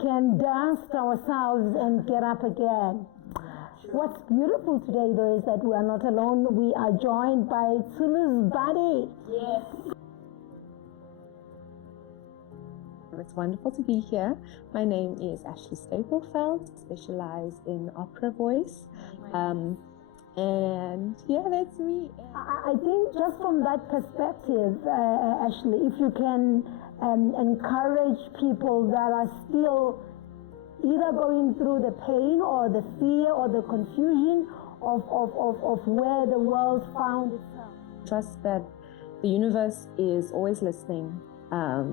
can dance to ourselves and get up again. What's beautiful today, though, is that we are not alone. We are joined by Tsulu's buddy. Yes. It's wonderful to be here. My name is Stapelfeldt, specialize in opera voice. And yeah, that's me. I think just from that perspective, Ashley, if you can encourage people that are still either going through the pain or the fear or the confusion of where the world found itself. Trust that the universe is always listening.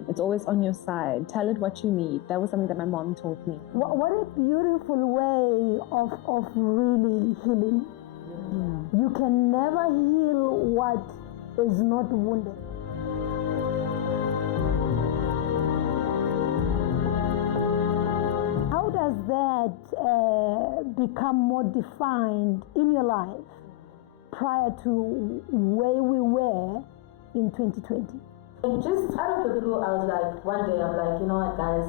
It's always on your side. Tell it what you need. That was something that my mom taught me. What a beautiful way of really healing. You can never heal what is not wounded. How does that become more defined in your life prior to where we were in 2020? Just out of the blue, I was like, one day I'm like, you know what, guys,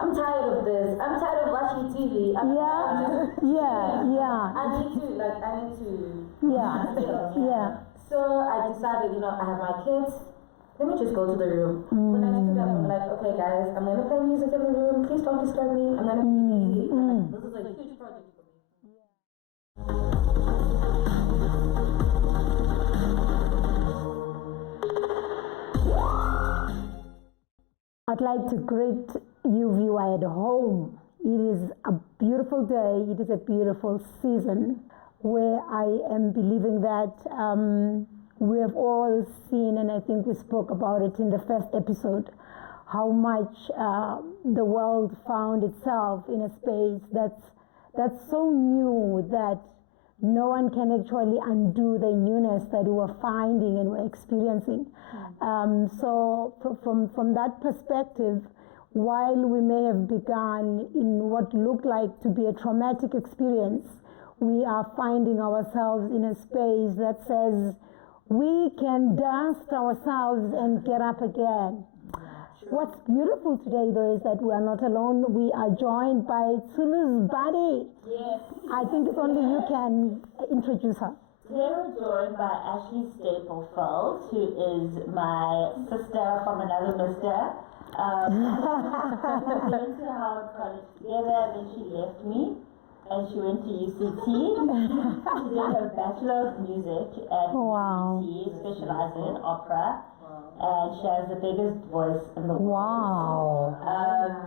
I'm tired of this. I'm tired of watching TV. I need to. So I decided, I have my kids. Let me just go to the room. When I get to that, I'm like, okay, guys, I'm gonna play music in the room. Please don't disturb me. I'm gonna be easy. This is a huge project for me. I'd like to greet you viewer at home. It is a beautiful day. It is a beautiful season where I am believing that we have all seen, and I think we spoke about it in the first episode, how much the world found itself in a space that's so new that no one can actually undo the newness that we were finding and we're experiencing. So from that perspective, while we may have begun in what looked like to be a traumatic experience, we are finding ourselves in a space that says we can dance to ourselves and get up again. What's beautiful today, though, is that we are not alone. We are joined by Tsulu's buddy. Yes. I think it's only you can introduce her. Today we're joined by Stapelfeldt, who is my sister from another mister. We went to Howard College together, then she left me, and she went to UCT. She did her Bachelor of Music at UCT, specializing in opera. And she has the biggest voice in the world. Wow. And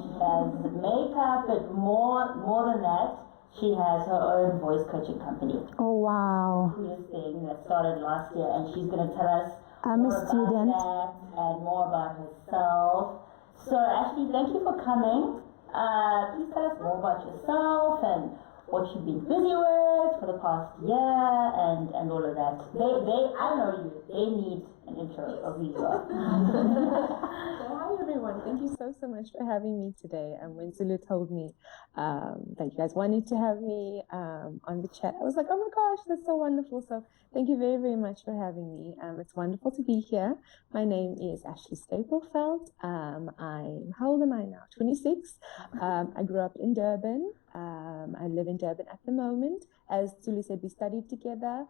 she has makeup, but more than that, she has her own voice coaching company. Oh, wow. Coolest thing that started last year, and she's going to tell us I'm more a student. about that and more about herself. So, Ashley, thank you for coming. Please tell us more about yourself and what you've been busy with for the past year and all of that. I know you. They need an intro of who you are. So hi everyone. Thank you so much for having me today. When Zulu told me that you guys wanted to have me on the chat, I was like, oh my gosh, that's so wonderful. So thank you very, very much for having me. It's wonderful to be here. My name is Stapelfeldt. How old am I now? 26. I grew up in Durban. I live in Durban at the moment. As Zulu said, we studied together.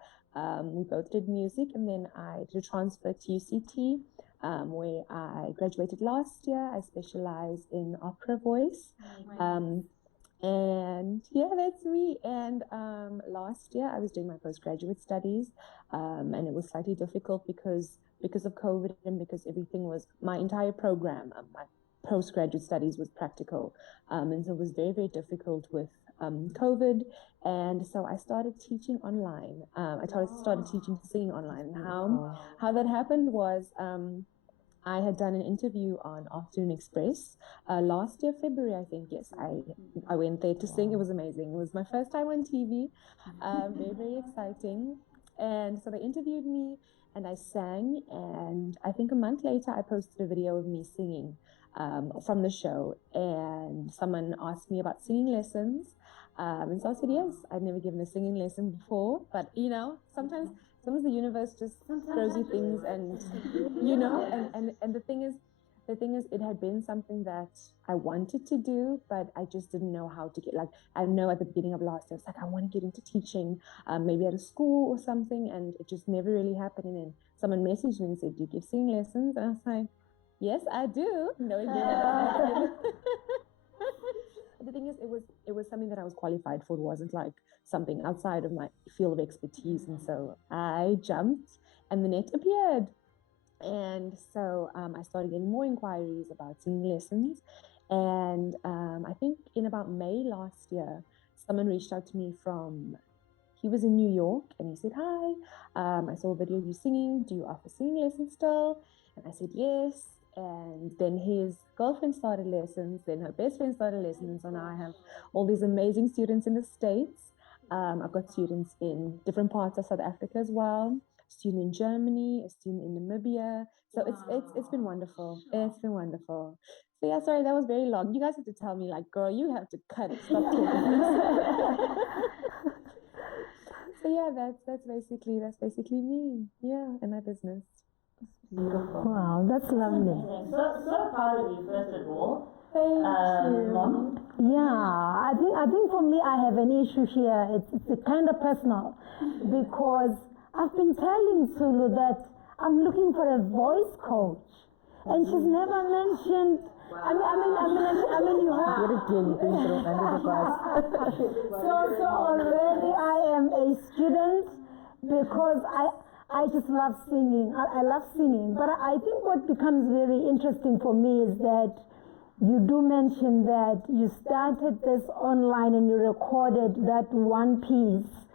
We both did music, and then I did a transfer to UCT, where I graduated last year. I specialize in opera voice. And yeah, that's me. And last year I was doing my postgraduate studies, and it was slightly difficult because of COVID and because everything was, my entire program, my postgraduate studies was practical, and so it was very, very difficult with COVID, and so I started teaching online. I started teaching singing online, and how that happened was I had done an interview on Afternoon Express last year, February, I think. Yes, I went there to sing. It was amazing. It was my first time on TV. Very, very exciting. And so they interviewed me, and I sang. And I think a month later, I posted a video of me singing from the show. And someone asked me about singing lessons. And so I said yes. I'd never given a singing lesson before, but sometimes the universe just throws you things, and and the thing is the thing is, it had been something that I wanted to do, but I just didn't know how to get, like, I know at the beginning of last year, it's like, I want to get into teaching, maybe at a school or something, and it just never really happened. And then someone messaged me and said, do you give singing lessons? And I was like, yes, I do. Knowing that. The thing is, it was something that I was qualified for. It wasn't like something outside of my field of expertise. And so I jumped and the net appeared. And so I started getting more inquiries about singing lessons. And I think in about May last year, someone reached out to me he was in New York, and he said, hi, I saw a video of you singing. Do you offer singing lessons still? And I said, yes. And then his girlfriend started lessons, then her best friend started lessons, and now I have all these amazing students in the States. I've got students in different parts of South Africa as well, a student in Germany, a student in Namibia. So it's been wonderful. It's been wonderful. So yeah, sorry, that was very long. You guys have to tell me, like, girl, you have to cut it. Stop talking. So yeah, that's basically me. Yeah, and my business. Beautiful. Wow, that's lovely. So proud of you, first of all. Thank you. Mom? Yeah, I think for me, I have an issue here. It's kind of personal because I've been telling Sulu that I'm looking for a voice coach, and she's never mentioned. I mean, you have. So already I am a student because I just love singing. I love singing. But I think what becomes very interesting for me is that you do mention that you started this online and you recorded that one piece.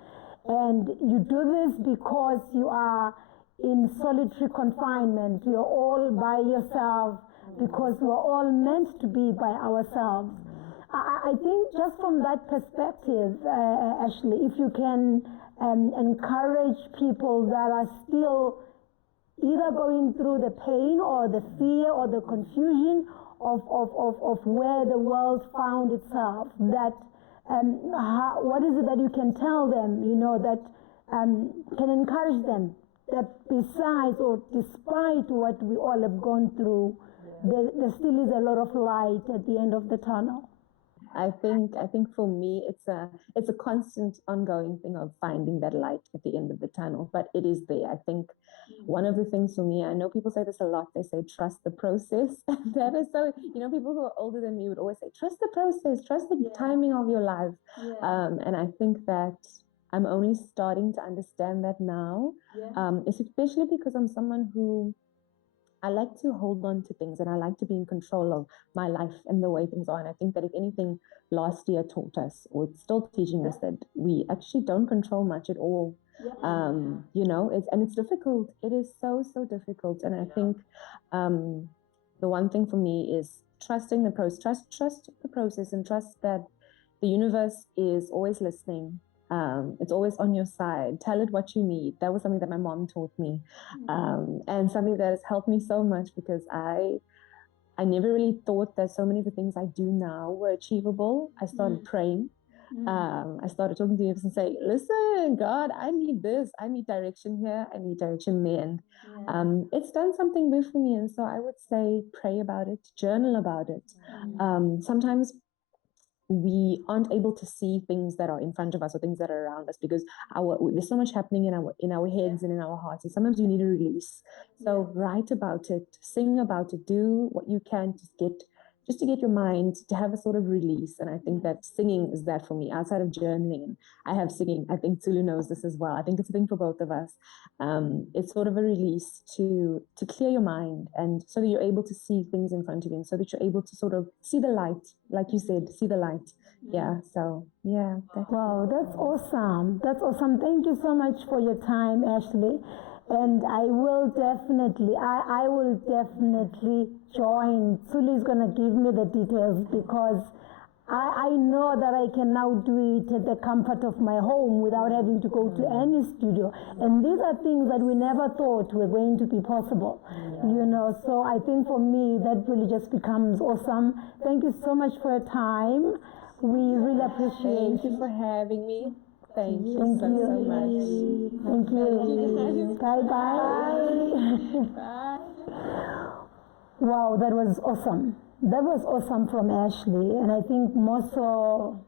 And you do this because you are in solitary confinement. You're all by yourself because we're all meant to be by ourselves. I think just from that perspective, Ashley, if you can encourage people that are still either going through the pain or the fear or the confusion of where the world found itself, that what is it that you can tell them, that can encourage them, that besides or despite what we all have gone through, there still is a lot of light at the end of the tunnel. I think for me it's a constant ongoing thing of finding that light at the end of the tunnel, but it is there. I think one of the things for me, I know people say this a lot, they say trust the process. That is so, people who are older than me would always say trust the process, trust the timing of your life. And I think that I'm only starting to understand that now, especially because I'm someone who I like to hold on to things and I like to be in control of my life and the way things are. And I think that if anything, last year taught us, or it's still teaching us, that we actually don't control much at all. It's difficult. It is so difficult. And I think the one thing for me is trusting the process, trust the process, and trust that the universe is always listening. It's always on your side. Tell it what you need. That was something that my mom taught me, and something that has helped me so much, because I never really thought that so many of the things I do now were achievable. I started praying. I started talking to you and say, listen, God, I need this. I need direction here. I need direction there. And it's done something big for me. And so I would say, pray about it, journal about it. Sometimes we aren't able to see things that are in front of us or things that are around us, because there's so much happening in our heads and in our hearts, and sometimes you need a release. So write about it, sing about it, do what you can to get your mind to have a sort of release. And I think that singing is that for me. Outside of journaling, I have singing. I think Zulu knows this as well. I think it's a thing for both of us. It's sort of a release to clear your mind, and so that you're able to see things in front of you, and so that you're able to sort of see the light, like you said, see the light. Yeah. So yeah. Wow, that's awesome. That's awesome. Thank you so much for your time, Ashley. And I will definitely join. Suli is going to give me the details, because I know that I can now do it at the comfort of my home without having to go to any studio. And these are things that we never thought were going to be possible, So I think for me, that really just becomes awesome. Thank you so much for your time. We really appreciate it. Thank you for having me. Thank you so much. Thank you. Bye-bye. Bye. Wow, that was awesome. That was awesome from Ashley, and I think more so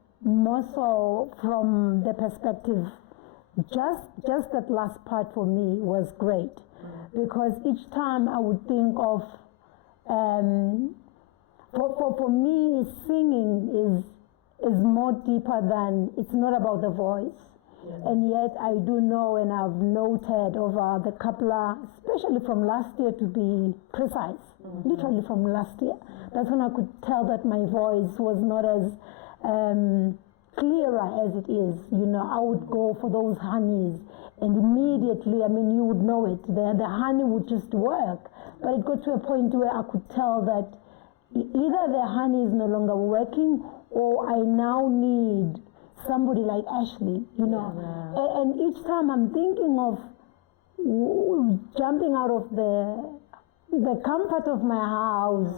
from the perspective. Just that last part for me was great, because each time I would think of, for me, singing is more deeper than, it's not about the voice. And yet I do know, and I've noted over the couple of, especially from last year to be precise, literally from last year, that's when I could tell that my voice was not as clearer as it is. You know, I would go for those honeys, and immediately, I mean, you would know it, the honey would just work. But it got to a point where I could tell that either the honey is no longer working, or I now need somebody like Ashley, you know. And each time I'm thinking of jumping out of the comfort of my house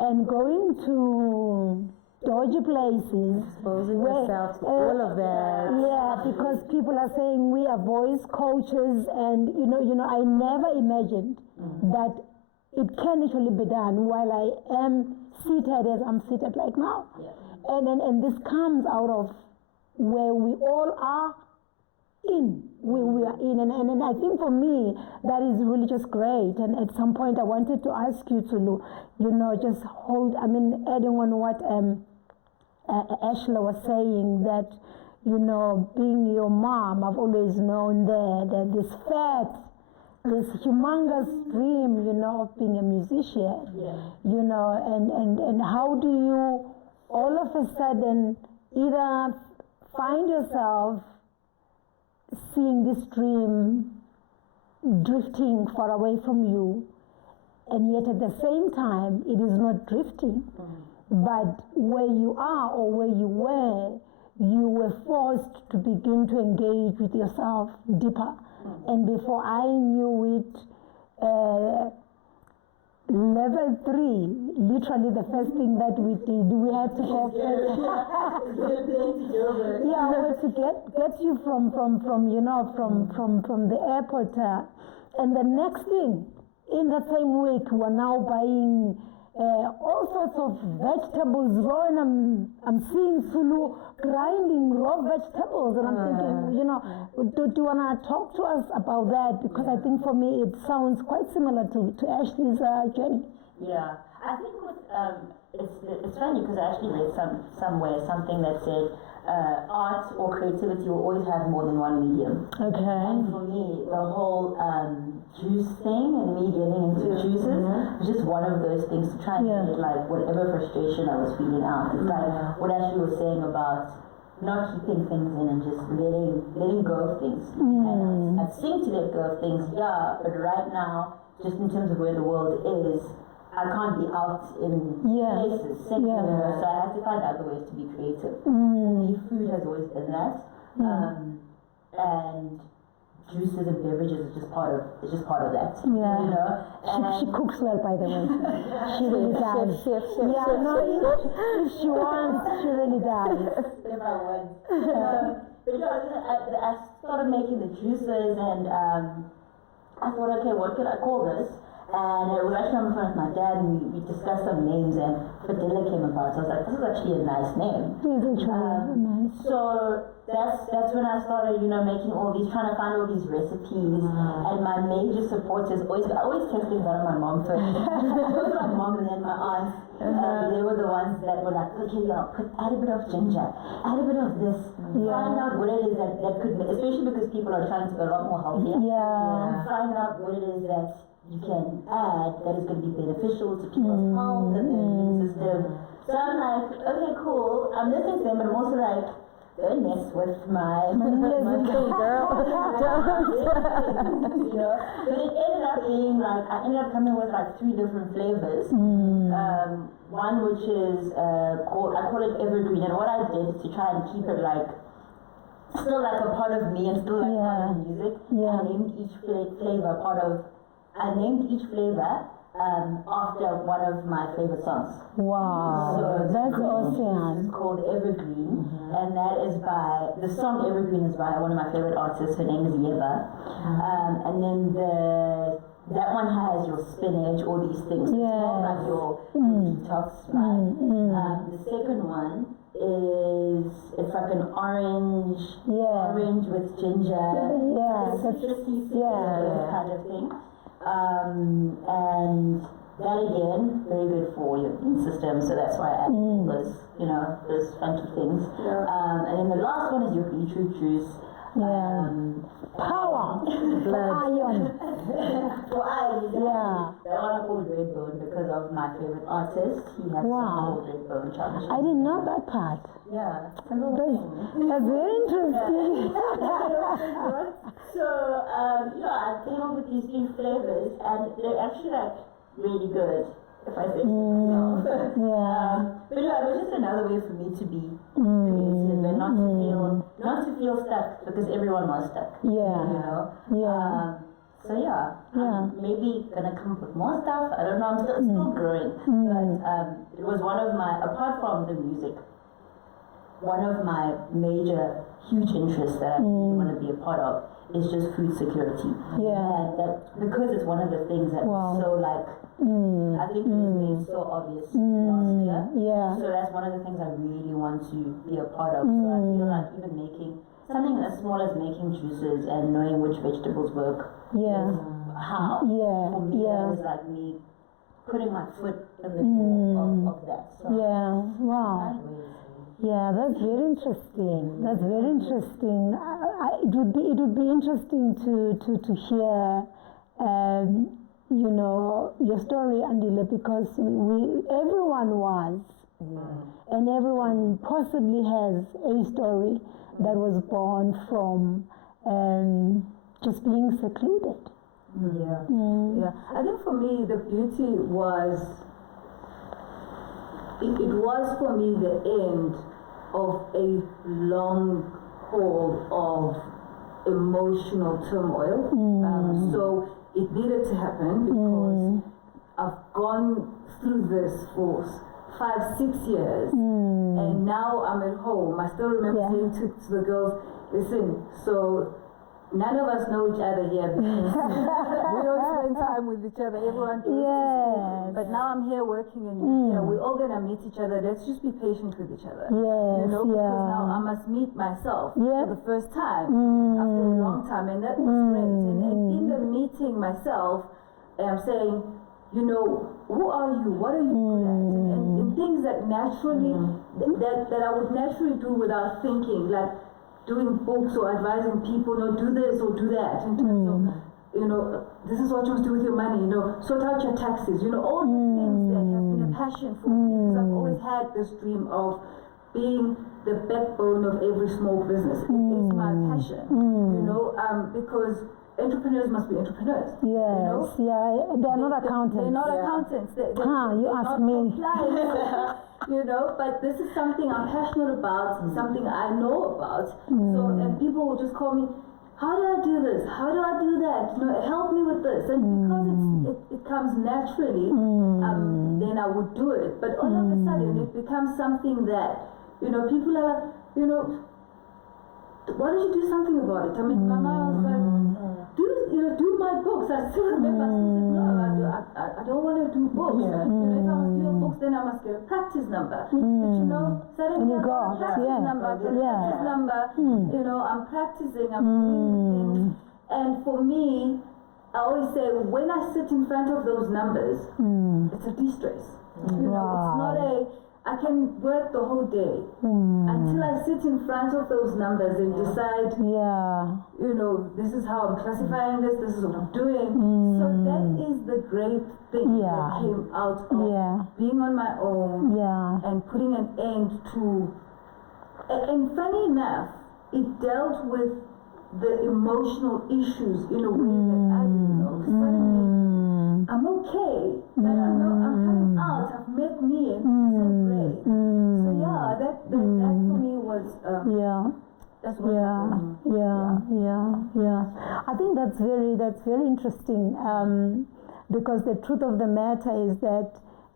and going to dodgy places. Exposing yourself to all of that. Yeah, because people are saying we are voice coaches, and you know, I never imagined that it can actually be done while I am seated as I'm seated like now. And this comes out of where we all are in. We are in, and I think for me that is really just great. And at some point I wanted to ask you to, you know, just hold, I mean, adding on what Ashla was saying, that, you know, being your mom, I've always known that this humongous dream, you know, of being a musician, you know, and how do you all of a sudden either find yourself seeing this dream drifting far away from you, and yet at the same time it is not drifting, but where you are or where you were forced to begin to engage with yourself deeper. And before I knew it, level 3, literally the first thing that we did, we had to go to get you from you know, from the airport, and the next thing, in the same week, we're now buying all sorts of vegetables raw, and I'm seeing Sulu grinding raw vegetables, and I'm thinking, you know, do you want to talk to us about that? Because I think for me it sounds quite similar to Ashley's journey. Yeah, I think it's funny because I actually read somewhere something that said art or creativity will always have more than one medium. Okay. And for me, the whole juice thing and me getting into juices was just one of those things to try and get like whatever frustration I was feeling out. It's like what Ashley was saying about not keeping things in and just letting go of things. And I sing to let go of things, but right now, just in terms of where the world is, I can't be out in places singing, you know, so I have to find other ways to be creative. For me, food has always been that, and juices and beverages is just part of that. You know, and she cooks well, by the way. She really does. If she wants, she really does. If I want. But I started making the juices, and I thought, okay, what could I call this? And it was actually on the phone with my dad, and we discussed some names, and Andile came about. So I was like, this is actually a nice name. Nice. So that's when I started, you know, making all these, trying to find all these recipes. And my major supporters I always kept things out of my mom first. First my mom and then my aunts. They were the ones that were like, okay, add a bit of ginger, add a bit of this, find out what it is that could, especially because people are trying to be a lot more healthier. Find out what it is that you can add that is going to be beneficial to people's health and their immune system. So I'm like, okay, cool. I'm listening to them, but I'm also like, don't mess with my girl. You know? But it ended up being like, I ended up coming with like 3 different flavors. One which is I call it evergreen, and what I did is to try and keep it like still like a part of me and still like part of the music. I named each flavor after one of my favorite songs. Wow, so that's awesome. It's called Evergreen, and that is the song Evergreen is by one of my favorite artists. Her name is Yeva. And then the that one has your spinach, all these things. It's more like your detox, right? The second one it's like an orange with ginger, citrusy kind of thing. And that again, very good for your immune system, so that's why I add all those, those funky things. And then the last one is your beetroot juice. Power, blood, iron. For iron, exactly. That one I called Redbone because of my favorite artist. He has something called Redbone Challenge. I didn't know that part. Yeah, that's very interesting. So, I came up with these 3 flavors, and they're actually like really good, if I say so. But it was just another way for me to be creative and not to feel stuck, because everyone was stuck. So maybe gonna come up with more stuff. I don't know. I'm still growing, but it was one of my, apart from the music, one of my major, huge interests that I really want to be a part of is just food security. And that, because it's one of the things that was so like, I think it was made so obvious last year. So that's one of the things I really want to be a part of. So I feel like even making something as small as making juices and knowing which vegetables work. How. For me, it was like me putting my foot in the door of that. So that's very interesting. That's very interesting. It would be interesting to hear, your story, Andile, because everyone was, and everyone possibly has a story that was born from just being secluded. I think for me the beauty was, it was for me the end of a long haul of emotional turmoil. So it needed to happen because I've gone through this for 5-6 years, and now I'm at home. I still remember saying to the girls, listen, so none of us know each other here because we don't spend time with each other. Everyone goes to school. But now I'm here working and you're here. We're all going to meet each other. Let's just be patient with each other. Because now I must meet myself for the first time after a long time. And that was great. And in the meeting myself, I'm saying, who are you? What are you good at? And things that naturally, that I would naturally do without thinking, like doing books or advising people, do this or do that in terms of, this is what you must do with your money, sort out your taxes, all the things that have been a passion for me, because I've always had this dream of being the backbone of every small business. It is my passion, because entrepreneurs must be entrepreneurs. They're not accountants. They're not accountants. You ask me. But this is something I'm passionate about, something I know about. So, and people will just call me, how do I do this? How do I do that? Help me with this. And because it comes naturally, then I would do it. But all of a sudden, it becomes something that, people are like, why don't you do something about it? I mean, my mom was like, do my books. I still remember, I don't want to do books. If I must do books, then I must get a practice number. But suddenly I got a practice number, I'm practicing, I'm doing things. And for me, I always say, when I sit in front of those numbers, it's a de-stress. It's not I can work the whole day until I sit in front of those numbers and decide, this is how I'm classifying this is what I'm doing. So that is the great thing that came out of being on my own and putting an end to, and funny enough, it dealt with the emotional issues in a way that I didn't know. Suddenly, I'm okay. I'm coming out. I've met me, and this is so great. So that for me was that's what I think that's very interesting, because the truth of the matter is that,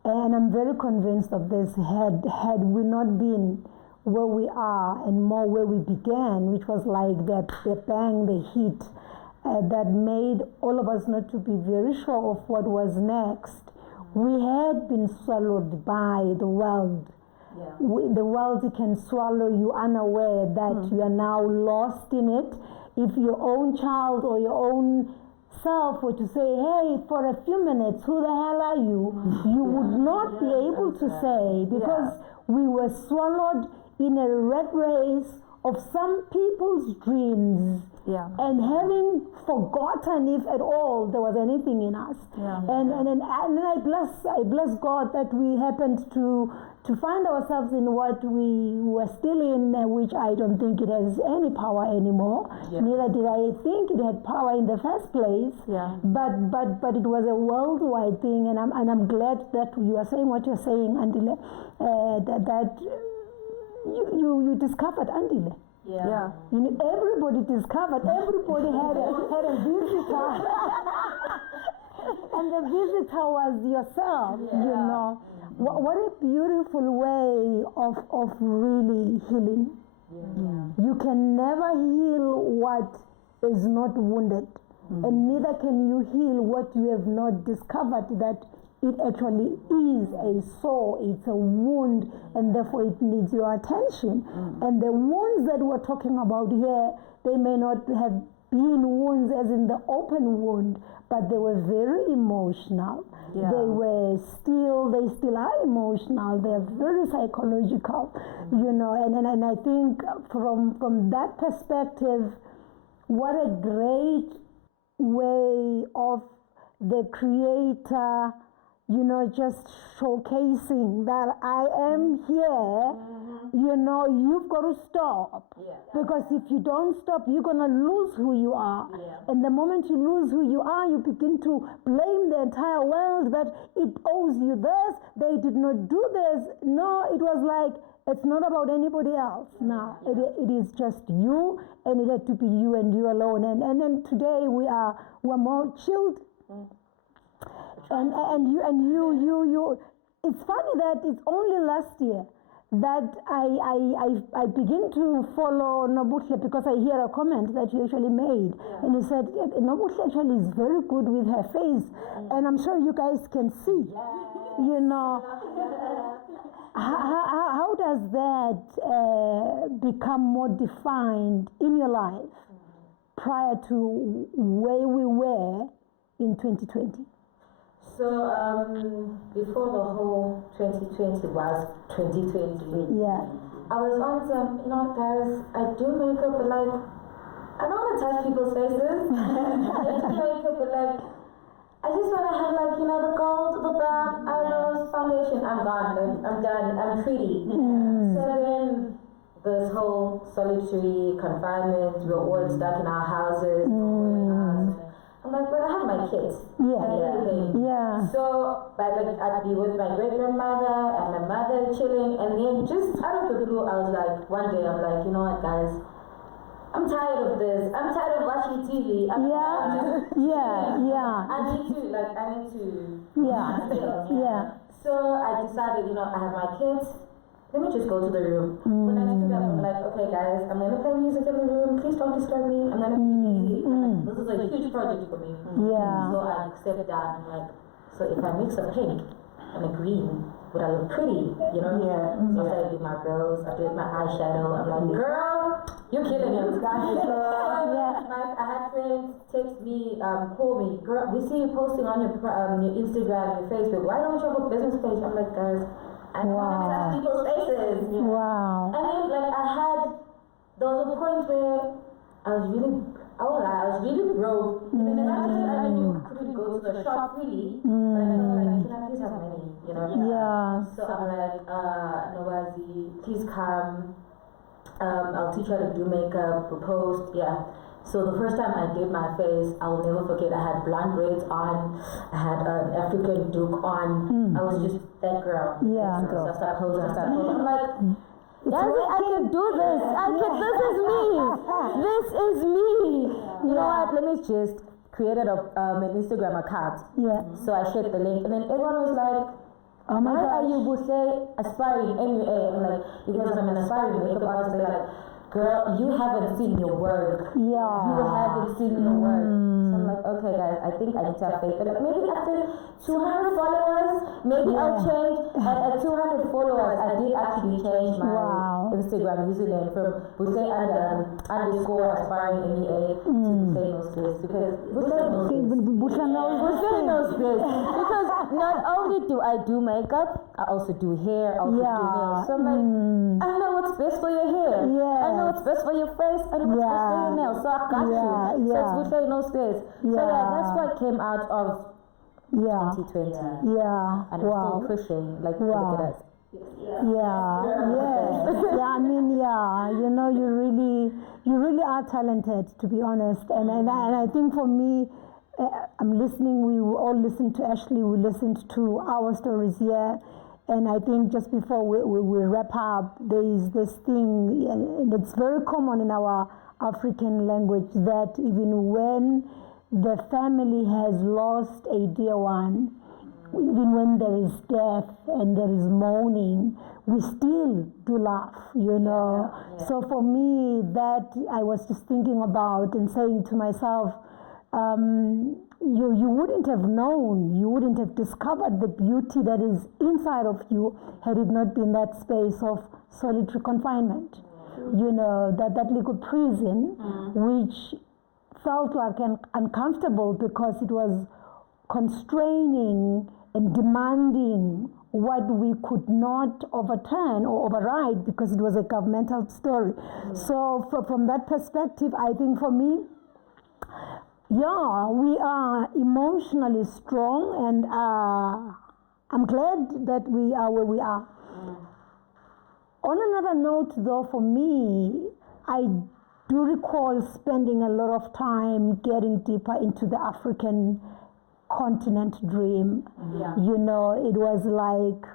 and I'm very convinced of this, had we not been where we are and more where we began, which was like the bang, the hit, that made all of us not to be very sure of what was next. We had been swallowed by the world. The world can swallow you unaware that you are now lost in it. If your own child or your own self were to say, hey, for a few minutes, who the hell are you? You would not be able to say, because we were swallowed in a rat race of some people's dreams. And having forgotten, if at all, there was anything in us. And I bless God that we happened to find ourselves in what we were still in, which I don't think it has any power anymore. Neither did I think it had power in the first place. But it was a worldwide thing, and I'm glad that you are saying what you're saying, Andile, that you discovered Andile. You know, everybody discovered, everybody had a visitor. And the visitor was yourself, you know. What a beautiful way of really healing. You can never heal what is not wounded. And neither can you heal what you have not discovered that it actually is a sore, it's a wound, and therefore it needs your attention. And the wounds that we're talking about here, they may not have been wounds as in the open wound, but they were very emotional. They still are emotional. They're very psychological, you know. And I think from that perspective, what a great way of the Creator, you know, just showcasing that I am here, you know, you've got to stop. Because if you don't stop, you're going to lose who you are. And the moment you lose who you are, you begin to blame the entire world that it owes you this, they did not do this. No, it was like, it's not about anybody else now. It is just you, and it had to be you and you alone. And then today we're more chilled. And you it's funny that it's only last year that I begin to follow Nobuhle, because I hear a comment that you actually made, and you said Nobuhle actually is very good with her face, and I'm sure you guys can see, you know. How does that become more defined in your life prior to where we were in 2020? So before the whole 2020 was 2020. I was on some, you know, guys, I do makeup, but like, I don't want to touch people's faces. I do makeup, but like, I just want to have like, you know, the gold, the brown, eyebrows, foundation. I'm gone. I'm done. I'm pretty. So then this whole solitary confinement, we're all stuck in our houses. I'm like, but I have my kids and everything. So, but like, I'd be with my great grandmother and my mother chilling, and then just out of the blue, I was like, one day, I'm like, you know what, guys, I'm tired of this. I'm tired of watching TV. I need to. So I decided, you know, I have my kids. Let me just go to the room. When I stood up, I'm like, okay guys, I'm gonna play music in the room. Please don't disturb me. I'm gonna be easy. This is a huge project for me. So I stepped down. I'm like, so if I mix a pink and a green, would I look pretty? You know? So I started doing my brows. I did my eyeshadow. I'm like, girl, you're killing it. I had friends text me, call me, girl, we see you posting on your Instagram, your Facebook. Why don't you have a business page? I'm like, guys, I don't want to touch people's faces. And then, like, there was a point where I was really broke. And then I knew I couldn't go to the shop really. But I felt like, can I please have money? You know? So I'm like, Nowazi, please come. I'll teach you how to do makeup, post, So the first time I did my face, I will never forget, I had blonde braids on, I had an African duke on, I was just that girl. So I started posing, I'm like, I can do this, this is me, this is me. You know what, let me just created an Instagram account. So I shared the link, and then everyone was like, why are you Buhle aspiring MUA? I'm like, because I'm an aspiring makeup artist. They're like, girl, you haven't seen your work. Yeah. You haven't seen your work. So I'm like, okay guys, I think I need to have faith. And like, maybe after 200 followers, maybe I'll change. And at 200 followers, I did actually change my Instagram username from _underscore aspiring MEA to Buhle knows this, because Buhle knows this. Because not only do I do makeup, I also do hair, I also do nails. So I'm like, I know what's best for your hair. I know what's best for your face. I know what's best for your nails. So I got you. So it's Buhle knows this. So that's what came out of 2020. And I'm still pushing, like, look at us. I mean, you know, you really are talented, to be honest. And I think for me, I'm listening. We all listened to Ashley. We listened to our stories here. And I think just before we wrap up, there is this thing, and it's very common in our African language, that even when the family has lost a dear one, even when there is death and there is mourning, we still do laugh, you know. So for me, that I was just thinking about and saying to myself, you wouldn't have known, you wouldn't have discovered the beauty that is inside of you had it not been that space of solitary confinement. You know, that little prison, which felt like uncomfortable because it was constraining and demanding what we could not overturn or override because it was a governmental story. So from that perspective, I think for me, we are emotionally strong, and I'm glad that we are where we are. On another note, though, for me, I do recall spending a lot of time getting deeper into the African continent dream. You know, it was like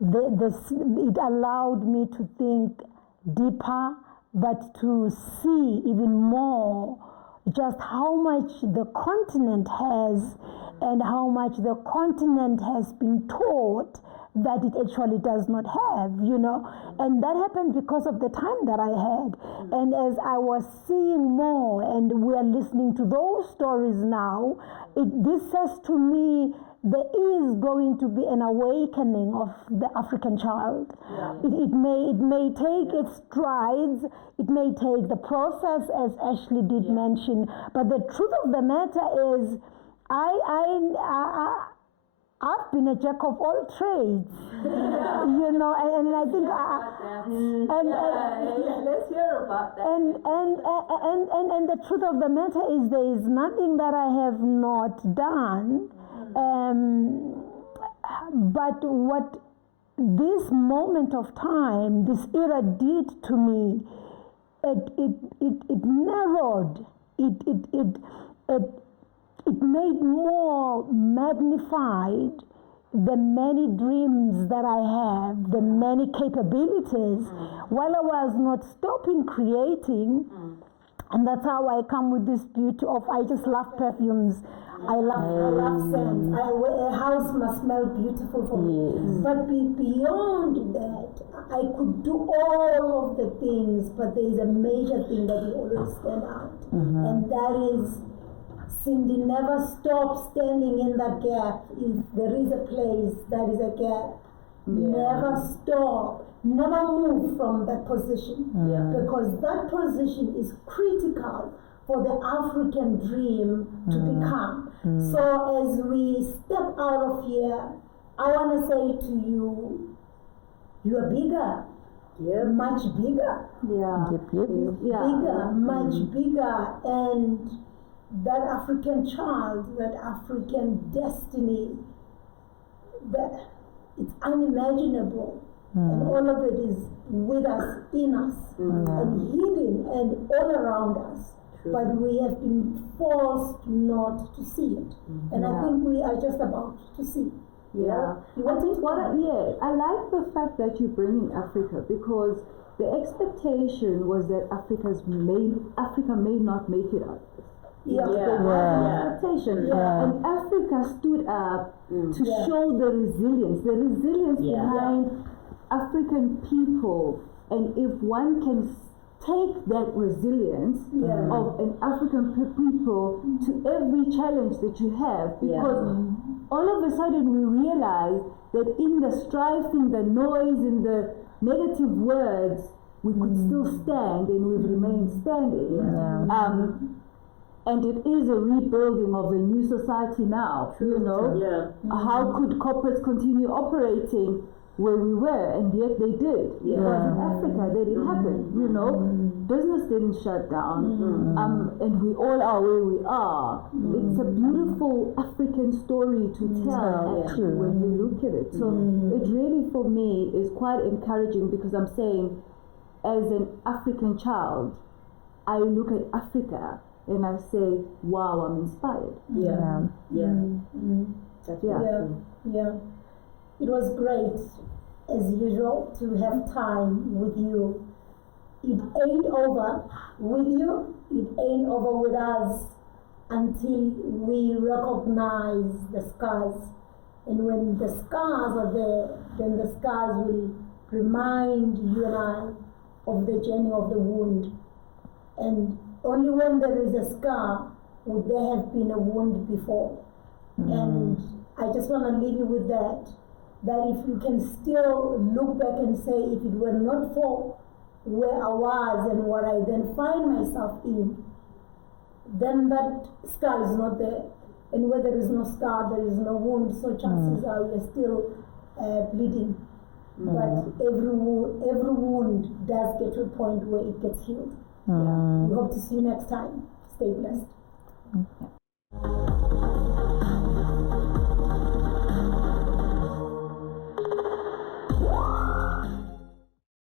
it allowed me to think deeper, but to see even more just how much the continent has and how much the continent has been taught that it actually does not have, you know. And that happened because of the time that I had. And as I was seeing more, and we are listening to those stories now, this says to me there is going to be an awakening of the African child. It may take its strides, it may take the process, as Ashley did mention, but the truth of the matter is I've been a jack of all trades, you know, and I think let's hear about that. And the truth of the matter is there is nothing that I have not done, but what this moment of time, this era did to me, it narrowed, it made more magnified the many dreams that I have, the many capabilities, while I was not stopping creating. And that's how I come with this beauty of, I just love perfumes. I love scents. A house must smell beautiful for me. But beyond that, I could do all of the things, but there is a major thing that will always stand out. And that is, Cindy never stops standing in that gap. If there is a place that is a gap, never stop, never move from that position, because that position is critical for the African dream to become. So as we step out of here, I want to say to you, you are bigger. Much bigger. Bigger, much bigger. And that African child, that African destiny, that it's unimaginable. And all of it is with us, in us, and hidden and all around us. But we have been forced not to see it. And I think we are just about to see. I like the fact that you bring in Africa, because the expectation was that Africa may not make it out. Expectation. And Africa stood up to show the resilience behind African people. And if one can take that resilience of an African people to every challenge that you have, because all of a sudden we realize that in the strife, in the noise, in the negative words, we could still stand, and we've remained standing. And it is a rebuilding of a new society now, you know. How could corporates continue operating where we were, and yet they did. Because in Africa, that didn't happen, you know. Business didn't shut down, and we all are where we are. It's a beautiful African story to tell, actually, when you look at it. So it really, for me, is quite encouraging, because I'm saying, as an African child, I look at Africa and I say, wow, I'm inspired. It was great, as usual, to have time with you. It ain't over with you, it ain't over with us until we recognize the scars. And when the scars are there, then the scars will remind you and I of the journey of the wound. And only when there is a scar would there have been a wound before. And I just want to leave you with that if you can still look back and say, if it were not for where I was and what I then find myself in, then that scar is not there. And where there is no scar, there is no wound, so chances are we are still bleeding. But every wound does get to a point where it gets healed. We hope to see you next time. Stay blessed.